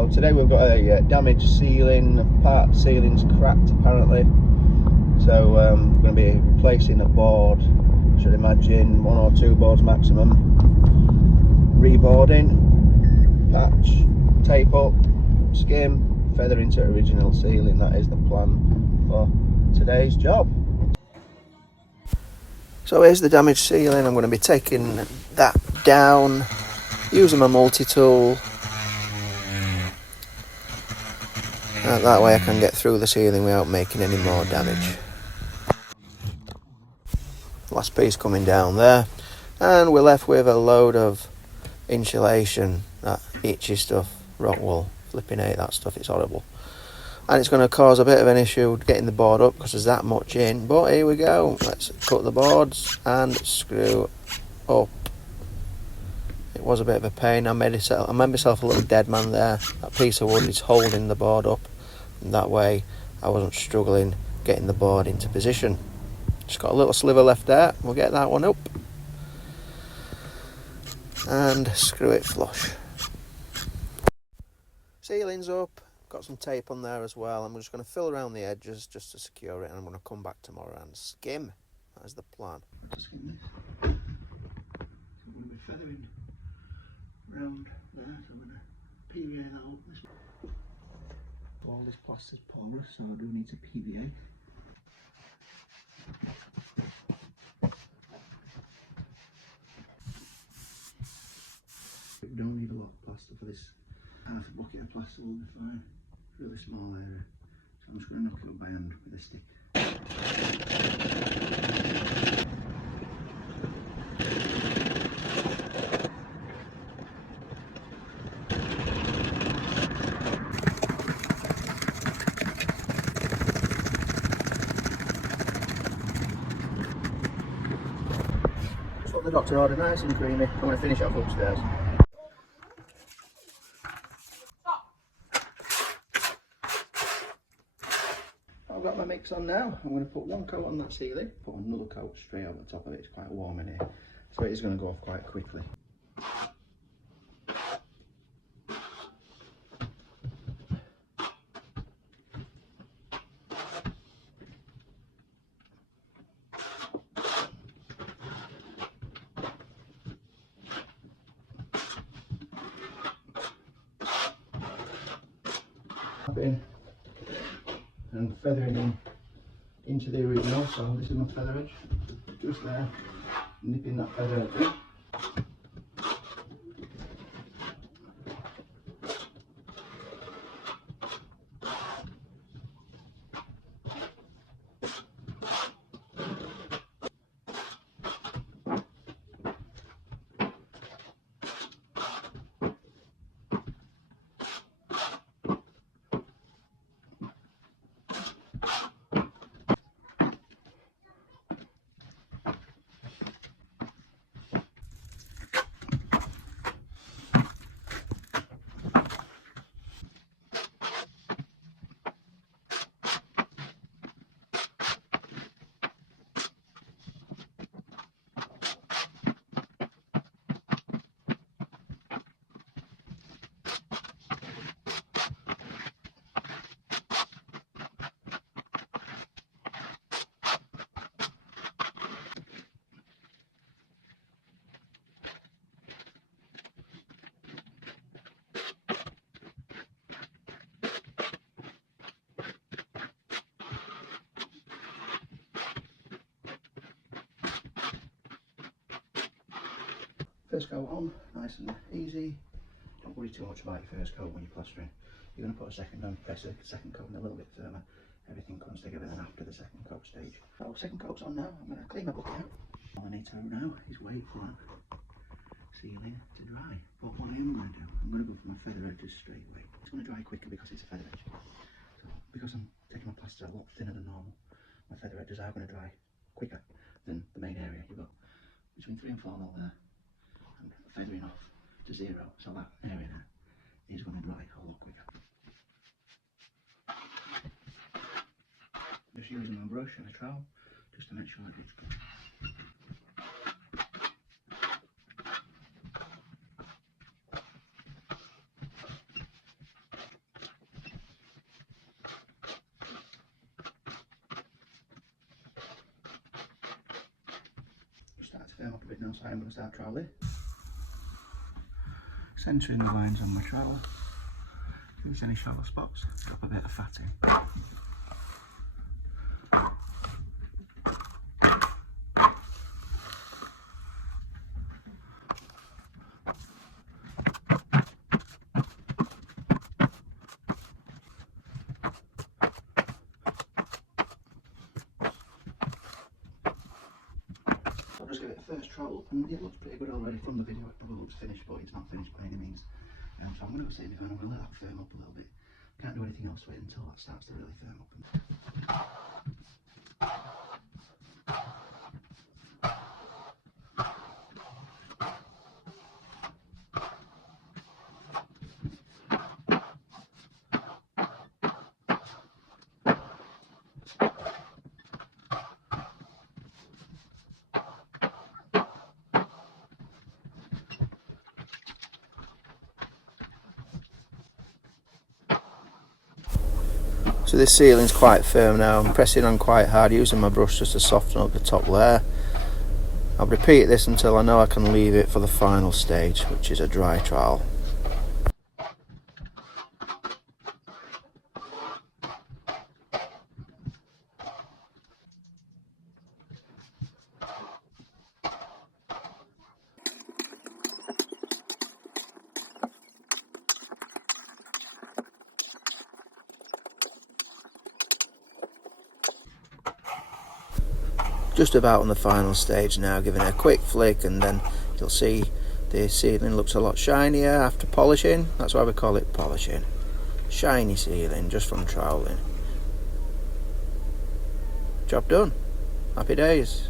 So today we've got a damaged ceiling, part of the ceiling's cracked apparently. So we're going to be replacing a board, I should imagine 1 or 2 boards maximum. Reboarding, patch, tape up, skim, feather into original ceiling. That is the plan for today's job. So here's the damaged ceiling. I'm going to be taking that down using my multi-tool. That way I can get through the ceiling without making any more damage. Last piece coming down there, and we're left with a load of insulation, that itchy stuff, rock wool. Flipping hate that stuff, it's horrible. And it's going to cause a bit of an issue getting the board up because there's that much in. But here we go, let's cut the boards and screw up. It was a bit of a pain. I made myself a little dead man there. That piece of wood is holding the board up, and that way I wasn't struggling getting the board into position. Just got a little sliver left there. We'll get that one up and screw it flush. Ceiling's up. Got some tape on there as well. I'm just going to fill around the edges just to secure it, and I'm going to come back tomorrow and skim. That is the plan. Skim this. So I'm going to be feathering around there, so I'm going to PVA that up this way. All this plaster's porous, so I do need to PVA. We don't need a lot of plaster for this. Half a bucket of plaster will be fine. Really small area. So I'm just going to knock it up by hand with a stick. That's what the doctor ordered, nice and creamy. I'm going to finish it off upstairs. I've got my mix on now. I'm going to put 1 coat on that ceiling, put another coat straight over the top of it. It's quite warm in here, so it is going to go off quite quickly. In and feathering in into the original, so this is my feather edge, just there, nipping that feather edge in. First coat on, nice and easy. Don't worry too much about your first coat when you're plastering. You're going to put a second on, press the second coat in a little bit firmer. Everything comes together then after the second coat stage. So second coat's on now. I'm going to clean my bucket out. All I need to do now is wait for that ceiling to dry. But what I am going to do, I'm going to go for my feather edges straight away. It's going to dry quicker because it's a feather edge. So because I'm taking my plaster a lot thinner than normal, my feather edges are going to dry quicker than the main area. You've got between 3 and 4 mil there. And feathering off to 0, so that area there is going to dry a lot quicker. Just using my brush and a trowel just to make sure it gets good. firm up a bit now, so I'm going to start troweling. Centering the lines on my trowel. If there's any shallow spots, drop a bit of fat in. I'll just give it a first trowel, and it looks pretty good already from the video. It probably looks finished, but it's not finished by any means. So I'm going to go sit in the fan. I'm going to let that firm up a little bit. Can't do anything else to it until that starts to really firm up. So this ceiling's quite firm now. I'm pressing on quite hard, using my brush just to soften up the top layer. I'll repeat this until I know I can leave it for the final stage, which is a dry trowel. Just about on the final stage now, giving it a quick flick, and then you'll see the ceiling looks a lot shinier after polishing. That's why we call it polishing. Shiny ceiling just from troweling. Job done. Happy days.